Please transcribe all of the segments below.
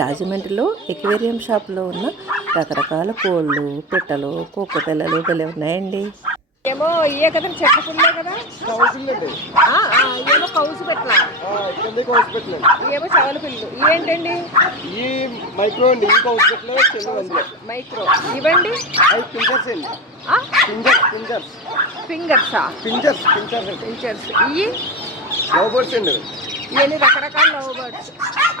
రాజమండ్రిలో ఎక్వేరియం షాప్లో ఉన్న రకరకాల కోళ్ళు, పిట్టలు, కుక్క పిల్లలు భలే ఉన్నాయండి. ఏమో ఇయే కదా చెప్పుకున్నా కదా, ఏమో కౌసు పెట్టలా, ఏమో చవల పిల్లలు. ఇవేంటండి? ఈ మైక్రో అండి, ఈ కౌసు పెట్టలే మైక్రో. ఇవ్వండి పింజర్స్ అండి, ఫింగర్సా? పింజర్స్. ఇవి లవ్ బర్డ్స్ అండి. ఇవన్నీ రకరకాల లవ్ బర్డ్స్.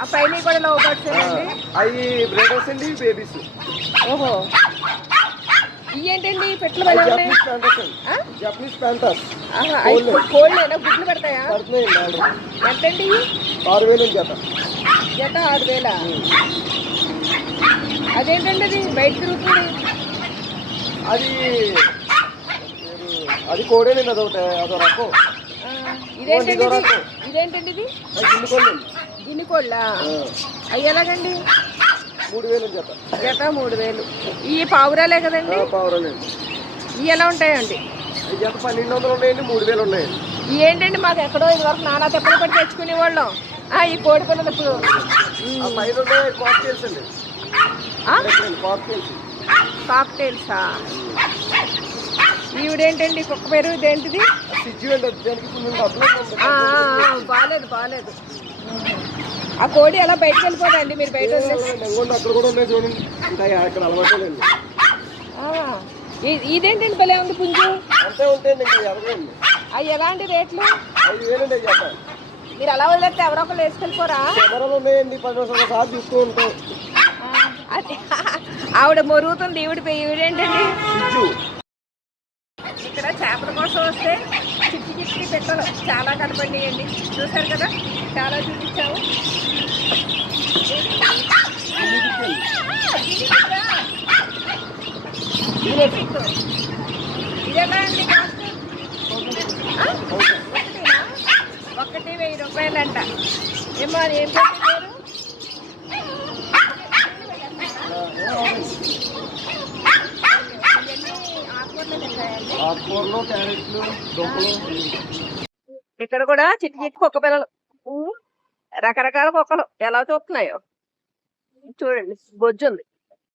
ఆ పైన కూడా లవ్ బర్డ్స్ అండి. అవి బ్రీడర్స్ అండి, బేబీస్. ఓహో, ఇవేంటండి? పెట్టలు జపనీస్ ప్యాంటర్స్. కోళ్ళేనా? గుడ్లు పెడతాయా? ఎంతండి? 6,000 జత. జత 6,000. అదేంటండి అది బయట తిరుగుతుంది? అది కోడేనండి, అదో రకం. ఇదేంటండి ఇది? గిన్నె కోళ్ళ. అవి ఎలాగండి? 3,000 జత. జత 3,000. ఈ పావురాలే కదండి? పావురాలండి. ఇవి ఎలా ఉంటాయండి? జత 1,200 ఉన్నాయండి, 3,000 ఉన్నాయండి. ఏంటండి, మాకు ఎక్కడో ఇదివరకు నానా తెప్పలు పట్టి తెచ్చుకునేవాళ్ళం. ఈ కోడి పిల్లలు ఇప్పుడు కాక్టైల్సా? ఈవిడేంటండి కుక్క పేరు? ఇదేంటిది? బాలేదు. ఆ కోడి ఎలా బయటకు వెళ్ళిపోతాయండి? మీరు బయట ఇదేంటండి భలే ఉంది పుంజు. అవి ఎలాంటి రేట్లు? మీరు అలా వదిలేస్తే ఎవరో ఒకళ్ళు వేసుకెళ్ళిపోరా? ఆవిడ మొరుగుతుంది. ఈవిడేంటండి? ఇక్కడ చేపల కోసం వస్తే చిట్టి పెట్టలు చాలా కనపడినాయండి. చూసారు కదా, చాలా చూపించాము. ఇదేనా అండి కాస్ట్? ఒకటి 1,000 రూపాయలంట. ఏమో అది ఏం పేరు? ఇక్కడ కూడా చిట్టి కుక్క పిల్లలు, రకరకాల కుక్కలు ఎలా చూస్తున్నాయో చూడండి. బొజ్జుంది.